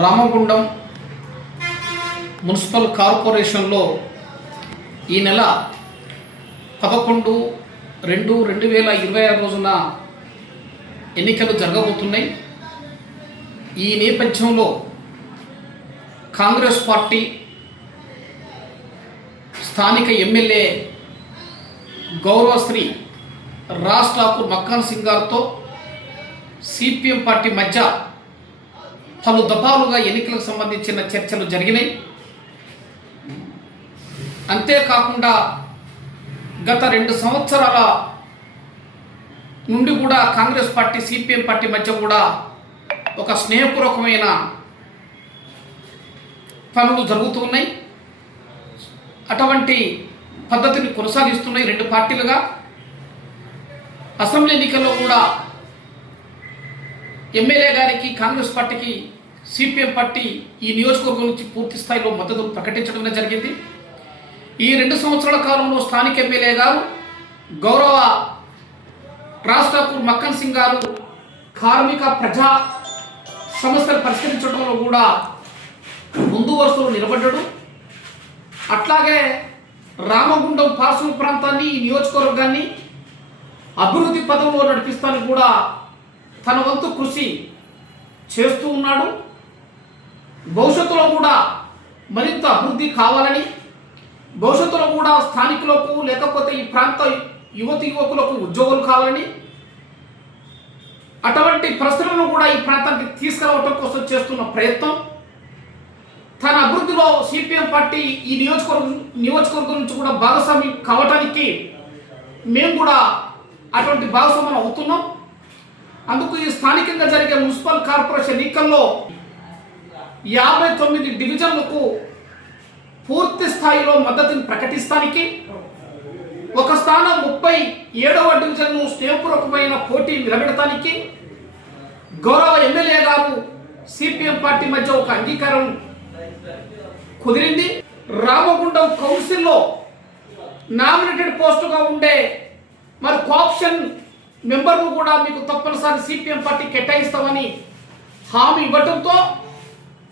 Ramagundam municipal కార్పొరేషన్లో ఈ నెల 11/2/2026 రోజున ఎన్నికలు జరగబోతున్నాయి. ఈ నేపథ్యంలో కాంగ్రెస్ పార్టీ స్థానిక ఎమ్మెల్యే గౌరవశ్రీ రాజ్ ఠాకూర్ మక్కాన్ సింగ్ గారితో సిపిఎం పార్టీ మధ్య పలు దఫాలుగా ఎన్నికలకు సంబంధించిన చర్చలు జరిగినాయి. అంతేకాకుండా గత 2 సంవత్సరాల నుండి కూడా కాంగ్రెస్ పార్టీ సిపిఎం పార్టీ మధ్య కూడా ఒక స్నేహపూర్వకమైన పనులు జరుగుతున్నాయి. అటువంటి పద్ధతిని కొనసాగిస్తున్నాయి 2 పార్టీలుగా. అసెంబ్లీ ఎన్నికల్లో కూడా ఎమ్మెల్యే గారికి కాంగ్రెస్ పార్టీకి సిపిఎం పార్టీ ఈ నియోజకవర్గం నుంచి పూర్తి స్థాయిలో మద్దతు ప్రకటించడం జరిగింది. ఈ 2 సంవత్సరాల కాలంలో స్థానిక ఎమ్మెల్యే గారు గౌరవ రాజ్ ఠాకూర్ మక్కాన్ సింగ్ గారు కార్మిక ప్రజా సమస్యలు పరిష్కరించడంలో కూడా ముందు వరుసలో నిలబడ్డాడు. అట్లాగే రామగుండం పార్శ్వ ప్రాంతాన్ని ఈ నియోజకవర్గాన్ని అభివృద్ధి పదంలో నడిపిస్తానికి కూడా తన వంతు కృషి చేస్తూ ఉన్నాడు. భవిష్యత్తులో కూడా మరింత అభివృద్ధి కావాలని, భవిష్యత్తులో కూడా స్థానికులకు లేకపోతే ఈ ప్రాంత యువకులకు ఉద్యోగాలు కావాలని, అటువంటి పరిస్థితులను కూడా ఈ ప్రాంతానికి తీసుకురావడం కోసం చేస్తున్న ప్రయత్నం, తన అభివృద్ధిలో సిపిఎం పార్టీ ఈ నియోజకవర్గం నుంచి కూడా భాగస్వామ్యం కావటానికి మేము కూడా అటువంటి భాగస్వామ్యం అవుతున్నాం. అందుకు ఈ స్థానికంగా జరిగే మున్సిపల్ కార్పొరేషన్ ఎన్నికల్లో 59 డివిజన్లకు పూర్తి స్థాయిలో మద్దతుని ప్రకటిస్తానికి, ఒక స్థానం 37వ డివిజన్ను స్నేహపూర్వకమైన పోటీ నిలబెడటానికి గౌరవ ఎమ్మెల్యే గారు సిపిఎం పార్టీ మధ్య ఒక అంగీకారం కుదిరింది. రామగుండం కౌన్సిల్లో నామినేటెడ్ పోస్టుగా ఉండే మరి కోఆప్షన్ మెంబర్ను కూడా మీకు తప్పనిసరి సిపిఎం పార్టీ కేటాయిస్తామని హామీ ఇవ్వడంతో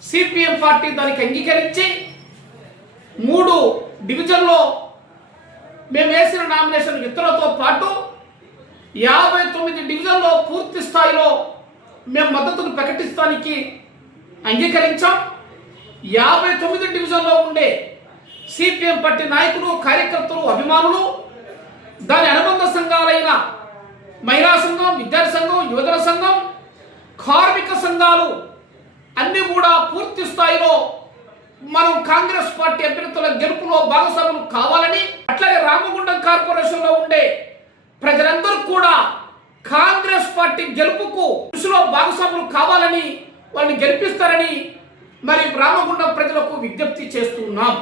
సిపిఎం పార్టీ దానికి అంగీకరించి 3 డివిజన్లో మేము వేసిన నామినేషన్ ఇతరులతో పాటు 59 డివిజన్లో పూర్తి స్థాయిలో మేము మద్దతును ప్రకటిస్తానికి అంగీకరించాం. 59 డివిజన్లో ఉండే సిపిఎం పార్టీ నాయకులు, కార్యకర్తలు, అభిమానులు, దాని అనుబంధ సంఘాలైన మహిళా సంఘం, విద్యార్థి సంఘం, యువజన సంఘం, కార్మిక సంఘాలు అన్ని కూడా పూర్తి స్థాయిలో మనం కాంగ్రెస్ పార్టీ అభ్యర్థుల గెలుపులో భాగస్వాములు కావాలని, అట్లాగే రామగుండం కార్పొరేషన్లో ఉండే ప్రజలందరూ కూడా కాంగ్రెస్ పార్టీ గెలుపుకు కృషిలో భాగస్వాములు కావాలని, వాళ్ళని గెలిపిస్తారని మరి రామగుండం ప్రజలకు విజ్ఞప్తి చేస్తున్నాం.